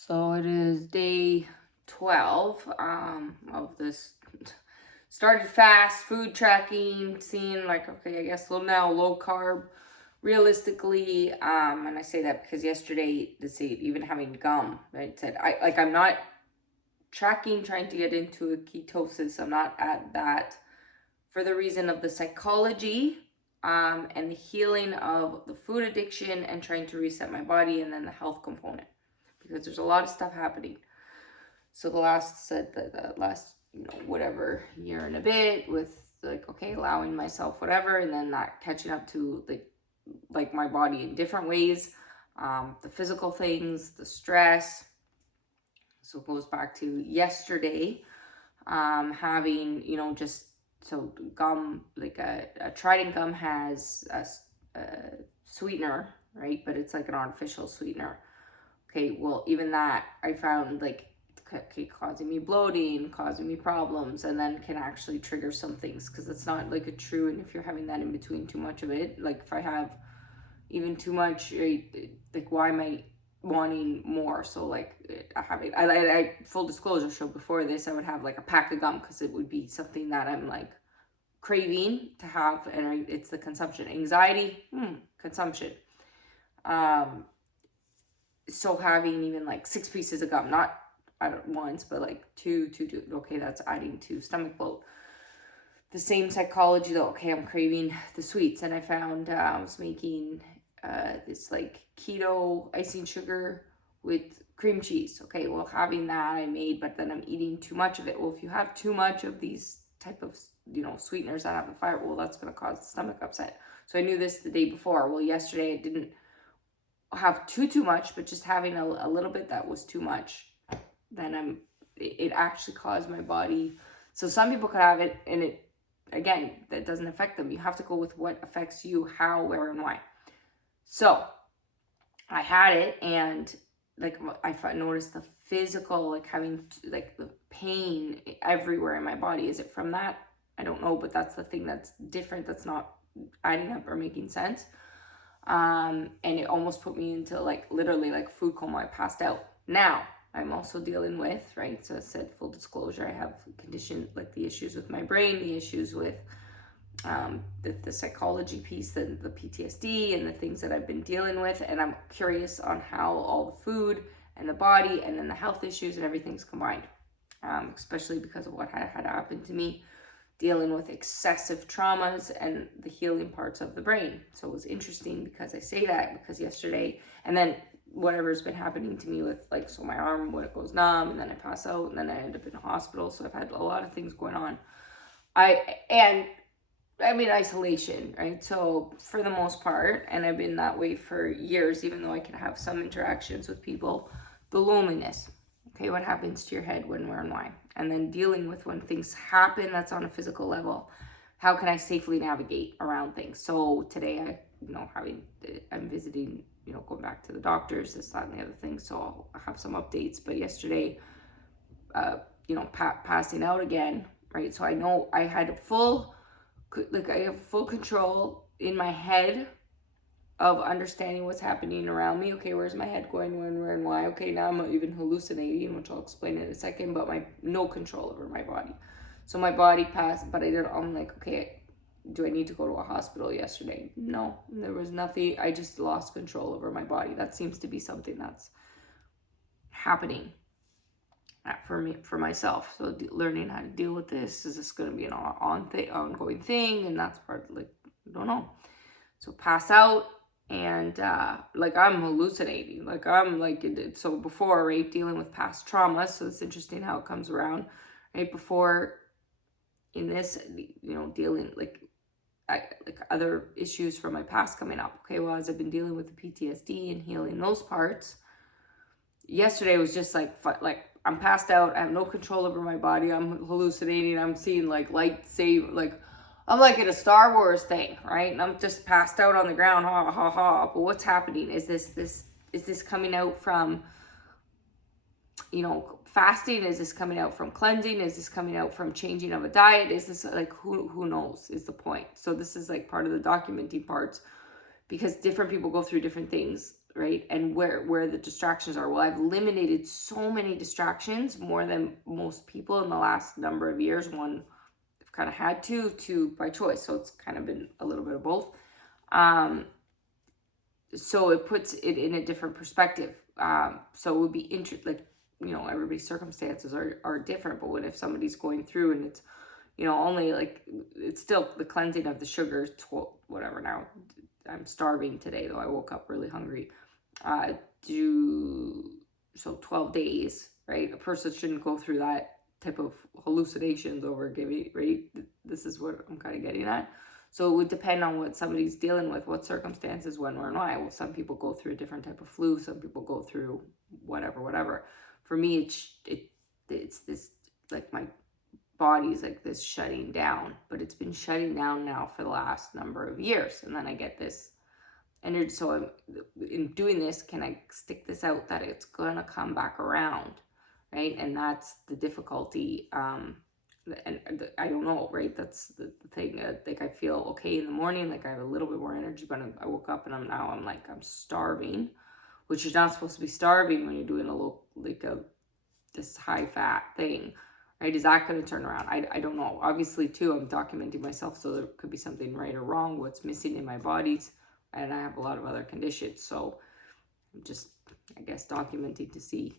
So it is day 12 of this. Started fast, food tracking, seeing like, okay, I guess low carb realistically. And I say that because yesterday, they say even having gum, right? Said I'm not tracking, trying to get into a ketosis. I'm not at that for the reason of the psychology and the healing of the food addiction and trying to reset my body, and then the health component because there's a lot of stuff happening. So the last whatever year and a bit with like, okay, allowing myself whatever, and then not catching up to like my body in different ways, the physical things, the stress. So it goes back to yesterday, having just so gum, like a Trident gum has a sweetener, right? But it's like an artificial sweetener. Okay, well, even that I found like causing me bloating, causing me problems, and then can actually trigger some things because it's not like a true. And if you're having that in between too much of it, like if I have even too much, like why am I wanting more? So like I full disclosure, so before this I would have like a pack of gum because it would be something that I'm like craving to have, and it's the consumption anxiety, consumption. So having even like 6 pieces of gum, not at once, but like two, okay, that's adding to stomach bloat. The same psychology though, okay, I'm craving the sweets, and I found I was making this like keto icing sugar with cream cheese. Okay, well, having that I made, but then I'm eating too much of it. Well, if you have too much of these type of sweeteners that have a fiber, well, that's going to cause stomach upset. So I knew this the day before. Well, yesterday I didn't have too much, but just having a little bit that was too much, then it actually caused my body. So some people could have it, and it, again, that doesn't affect them. You have to go with what affects you, how, where, and why. So I had it, and like I noticed the physical, like having like the pain everywhere in my body. Is it from that? I don't know, but that's the thing that's different, that's not adding up or making sense. And it almost put me into like literally like food coma. I passed out. Now I'm also dealing with, right, so I said full disclosure, I have condition like the issues with my brain, the issues with the psychology piece, the PTSD, and the things that I've been dealing with. And I'm curious on how all the food and the body and then the health issues and everything's combined, especially because of what had happened to me, dealing with excessive traumas and the healing parts of the brain. So it was interesting because I say that because yesterday, and then whatever's been happening to me with like, so my arm, when it goes numb, and then I pass out, and then I end up in a hospital. So I've had a lot of things going on. I'm in isolation, right? So for the most part, and I've been that way for years, even though I can have some interactions with people, the loneliness. Okay, what happens to your head, when, where, and why? And then dealing with when things happen that's on a physical level. How can I safely navigate around things? So today I'm visiting, going back to the doctors, this, that, and the other thing. So I'll have some updates. But yesterday, passing out again, right? So I know I had I have full control in my head of understanding what's happening around me. Okay, where's my head going, when, where, and why? Okay, now I'm even hallucinating, which I'll explain in a second, but no control over my body. So my body passed, but I'm like, okay, do I need to go to a hospital yesterday? No, there was nothing. I just lost control over my body. That seems to be something that's happening for me, for myself. So learning how to deal with this, is this going to be an ongoing thing? And that's part, like, I don't know. So pass out, and like I'm hallucinating, like I'm like, so before, right, dealing with past trauma. So it's interesting how it comes around, right? Before, in this, dealing like other issues from my past coming up. Okay, well, as I've been dealing with the PTSD and healing those parts, yesterday was just like I'm passed out, I have no control over my body, I'm hallucinating, I'm seeing like lightsaber, like I'm like in a Star Wars thing, right? And I'm just passed out on the ground, ha ha ha. But what's happening? Is this coming out from fasting? Is this coming out from cleansing? Is this coming out from changing of a diet? Is this like, who knows, is the point. So this is like part of the documenting parts, because different people go through different things, right? And where the distractions are. Well, I've eliminated so many distractions, more than most people in the last number of years. One, I've kind of had to, two by choice. So it's kind of been a little bit of both. So it puts it in a different perspective. So it would be like, you know, everybody's circumstances are different, but if somebody's going through and it's, you know, only like, it's still the cleansing of the sugars, whatever. Now I'm starving today, though I woke up really hungry. So 12 days, right? A person shouldn't go through that type of hallucinations over giving, right? This is what I'm kind of getting at. So it would depend on what somebody's dealing with, what circumstances, when, where, and why. Well, some people go through a different type of flu. Some people go through whatever. For me, it's this, like, my body's like this shutting down, but it's been shutting down now for the last number of years. And then I get this energy. So I'm, in doing this, can I stick this out that it's gonna come back around, right? And that's the difficulty. And I don't know, right? That's the thing. Like, I feel okay in the morning, like I have a little bit more energy, but I woke up and I'm like, I'm starving, which you're not supposed to be starving when you're doing a little, like this high fat thing, right? Is that going to turn around? I don't know. Obviously, too, I'm documenting myself, so there could be something right or wrong, what's missing in my bodies, and I have a lot of other conditions, so I'm just, I guess, documenting to see